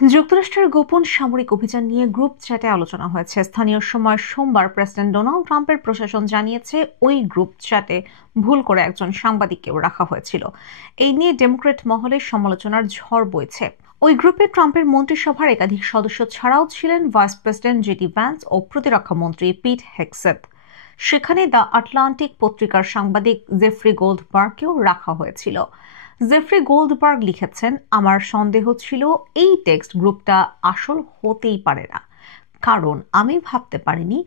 যুক্তরাষ্ট্রের গোপন সামরিক অভিযান নিয়ে গ্রুপ চ্যাটে আলোচনা হয়েছে। স্থানীয় সময় সোমবার প্রেসিডেন্ট ডোনাল্ড ট্রাম্পের প্রশাসন জানিয়েছে ওই গ্রুপ চ্যাটে ভুল করে একজন সাংবাদিককেও রাখা হয়েছিল। এই নিয়ে ডেমোক্র্যাট মহলে সমালোচনার ঝড় বইছে। ওই গ্রুপে ট্রাম্পের মন্ত্রিসভার একাধিক সদস্য ছাড়াও ছিলেন ভাইস প্রেসিডেন্ট জেডি ভ্যান্স ও প্রতিরক্ষা মন্ত্রী পিট হেগসেথ। সেখানে দ্য আটলান্টিক পত্রিকার সাংবাদিক জেফ্রি গোল্ডবার্গকেও রাখা হয়েছিল। জেফ্রি গোল্ডবার্গ লিখেছেন, আমার সন্দেহ ছিল এই টেক্সট গ্রুপটা আসল হতেই পারে না, কারণ আমি ভাবতে পারিনি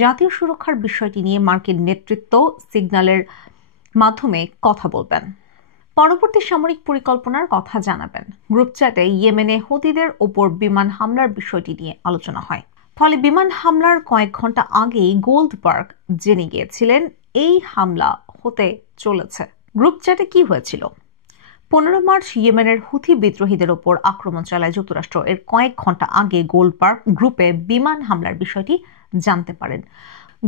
জাতীয় সুরক্ষার বিষয়টি নিয়ে মার্কিন নেতৃত্ব সিগন্যালের মাধ্যমে কথা বলবেন, পরবর্তী সামরিক পরিকল্পনার কথা জানাবেন। গ্রুপ চ্যাটে ইয়েমেনে হুতিদের ওপর বিমান হামলার বিষয়টি নিয়ে আলোচনা হয়। ফলে বিমান হামলার কয়েক ঘন্টা আগেই গোল্ডবার্গ জেনে গিয়েছিলেন এই হামলা হতে চলেছে। গ্রুপ চ্যাটে কি হয়েছিল? 15 মার্চ ইয়েমেনের হুথি বিদ্রোহীদের ওপর আক্রমণ চালায় যুক্তরাষ্ট্র। এর কয়েক ঘন্টা আগে গোল্ডবার্গ গ্রুপে বিমান হামলার বিষয়টি জানতে পারেন।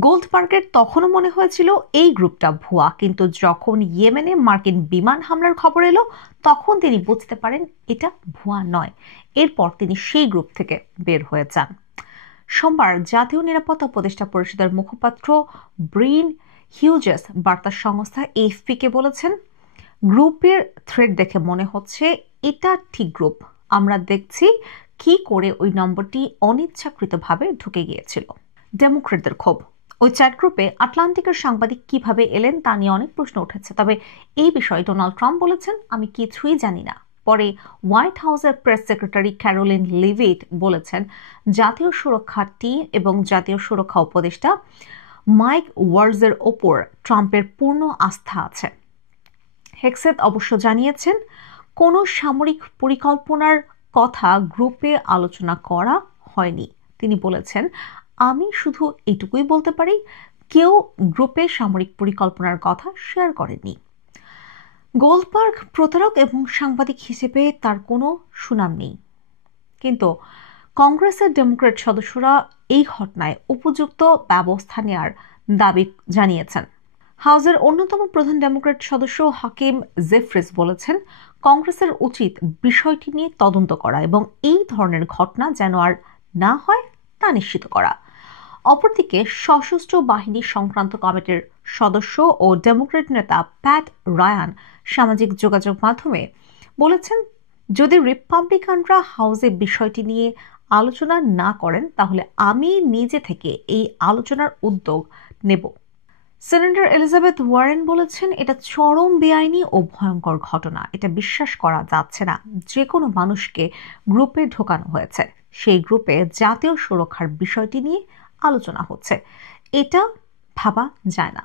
গোল্ডবার্গের তখনও মনে হয়েছিল এই গ্রুপটা ভুয়া, কিন্তু যখন ইয়েমেনে মার্কিন বিমান হামলার খবর এলো তখন তিনি বুঝতে পারেন এটা ভুয়া নয়। এরপর তিনি সেই গ্রুপ থেকে বের হয়ে যান। সোমবার জাতীয় নিরাপত্তা উপদেষ্টা পরিষদের মুখপাত্র ব্রিন হিউজেস বার্তা সংস্থা এএফপিকে বলেছেন, গ্রুপের থ্রেড দেখে মনে হচ্ছে এটা ঠিক গ্রুপ। আমরা দেখছি কি করে ওই নম্বরটি অনিচ্ছাকৃতভাবে ঢুকে গিয়েছিল। ডেমোক্রেটদের ক্ষোভ। ওই চ্যাট গ্রুপে আটলান্টিকের সাংবাদিক কিভাবে এলেন তা নিয়ে অনেক প্রশ্ন উঠেছে। তবে এই বিষয়ে ডোনাল্ড ট্রাম্প বলেছেন, আমি কিছুই জানি না। পরে হোয়াইট হাউসের প্রেস সেক্রেটারি ক্যারোলিন লিভিট বলেছেন, জাতীয় সুরক্ষা টিম এবং জাতীয় সুরক্ষা উপদেষ্টা মাইক ওয়ালজের ওপর ট্রাম্পের পূর্ণ আস্থা আছে। হেগসেথ অবশ্য জানিয়েছেন, কোনো সামরিক পরিকল্পনার কথা গ্রুপে আলোচনা করা হয়নি। তিনি বলেছেন, আমি শুধু এটুকুই বলতে পারি, কেউ গ্রুপে সামরিক পরিকল্পনার কথা শেয়ার করেননি। গোল্ডবার্গ প্রতারক এবং সাংবাদিক হিসেবে তার কোনো সুনাম নেই, কিন্তু কংগ্রেসের ডেমোক্র্যাট সদস্যরা এই ঘটনায় উপযুক্ত ব্যবস্থা নেওয়ার দাবি জানিয়েছেন। হাউসের অন্যতম প্রধান ডেমোক্র্যাট সদস্য হাকিম জেফ্রিস বলেছেন, কংগ্রেসের উচিত বিষয়টি নিয়ে তদন্ত করা এবং এই ধরনের ঘটনা যেন আর না হয় তা নিশ্চিত করা। অপরদিকে সশস্ত্র বাহিনী সংক্রান্ত কমিটির সদস্য ও ডেমোক্র্যাট নেতা প্যাট রায়ান সামাজিক যোগাযোগ মাধ্যমে বলেছেন, যদি রিপাবলিকানরা হাউসে বিষয়টি নিয়ে আলোচনা না করেন তাহলে আমি নিজে থেকে এই আলোচনার উদ্যোগ নেব। সেনেটর এলিজাবেথ ওয়ারেন বলেছেন, এটা চরম বেআইনি ও ভয়ঙ্কর ঘটনা। এটা বিশ্বাস করা যাচ্ছে না যে কোনো মানুষকে গ্রুপে ঢোকানো হয়েছে। সেই গ্রুপে জাতীয় সুরক্ষার বিষয়টি নিয়ে আলোচনা হচ্ছে, এটা ভাবা যায় না।